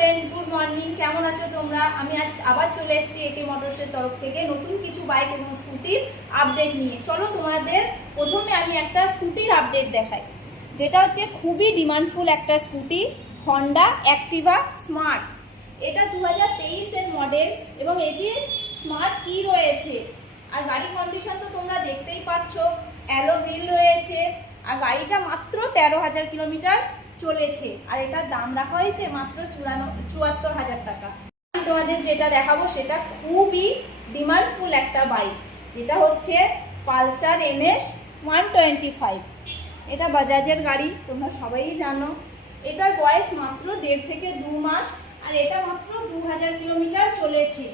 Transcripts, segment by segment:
Friends, good morning. কেমন আছো তোমরা? আমি আজ আবার চলে এসেছি একে মোটরসের তরফ থেকে নতুন কিছু বাইক এবং স্কুটির আপডেট নিয়ে। চলো তোমাদের প্রথমে আমি একটা স্কুটির আপডেট দেখাই, যেটা হচ্ছে খুবই ডিমান্ডফুল একটা স্কুটি, হন্ডা অ্যাক্টিভা স্মার্ট। এটা 2023-এর মডেল এবং এটির স্মার্ট কি রয়েছে। আর গাড়ির কন্ডিশন তো তোমরা দেখতেই পাচ্ছ, অ্যালো হুইল রয়েছে। আর গাড়িটা মাত্র 13,000 কিলোমিটার চলেছে। আর এটার দাম রাখা হয়েছে মাত্র 74,000 টাকা। আমি তোমাদের যেটা দেখাবো সেটা খুবই ডিমান্ডফুল একটা বাইক, যেটা হচ্ছে পালসার NS 125। এটা বাজাজের গাড়ি, তোমরা সবাই জানো। এটার বয়স মাত্র 1.5 থেকে 2 মাস, আর এটা মাত্র 2000 কিলোমিটার চলেছে।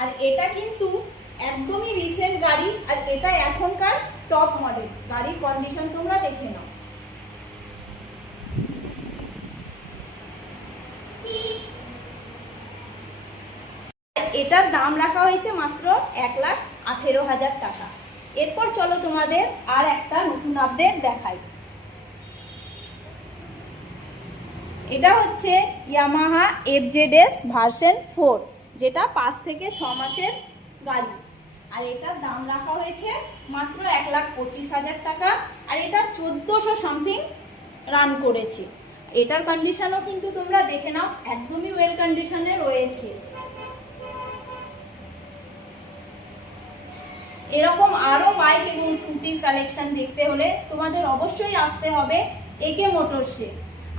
আর এটা কিন্তু একদমই রিসেন্ট গাড়ি, আর এটা এখনকার টপ মডেল। গাড়ির কন্ডিশন তোমরা দেখে নাও। এটার দাম রাখা হয়েছে মাত্র 1,18,000 টাকা। এরপর চলো তোমাদের আর একটা নতুন আপডেট দেখাই। এটা হচ্ছে ইয়ামাহা FZS ভার্সন 4, যেটা 5 থেকে 6 মাসের গাড়ি। আর এটার দাম রাখা হয়েছে মাত্র 1,25,000 টাকা। আর এটা 1400 সামথিং রান করেছে। এটার কন্ডিশনও কিন্তু তোমরা দেখে নাও, একদমই ওয়েল কন্ডিশনে রয়েছে। এরকম আরো বাইক এবং স্কুটির কালেকশন দেখতে হলে তোমাদের অবশ্যই আসতে হবে একে মোটরসে।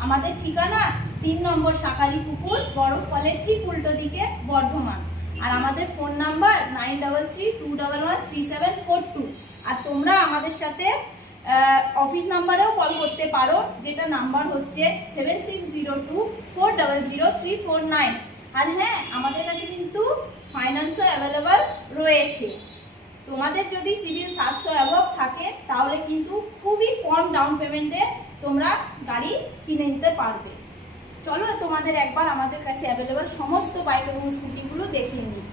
আমাদের ঠিকানা 3 নম্বর শাকালি পুকুর, বরফকলের ঠিক উল্টো দিকে, বর্ধমান। আর আমাদের ফোন নাম্বার 9332113742। আর তোমরা আমাদের সাথে অফিস নাম্বারেও কল করতে পারো, যেটা নাম্বার হচ্ছে 7602400349। আর হ্যাঁ, আমাদের কাছে কিন্তু ফাইন্যান্সও অ্যাভেলেবল রয়েছে। তোমাদের যদি সিভিল 700 অ্যাবভ থাকে, তাহলে কিন্তু খুবই কম ডাউন পেমেন্টে তোমরা গাড়ি কিনে নিতে পারবে। চলো তোমাদের একবার আমাদের কাছে অ্যাভেলেবল সমস্ত বাইক এবং স্কুটিগুলো দেখে নিই।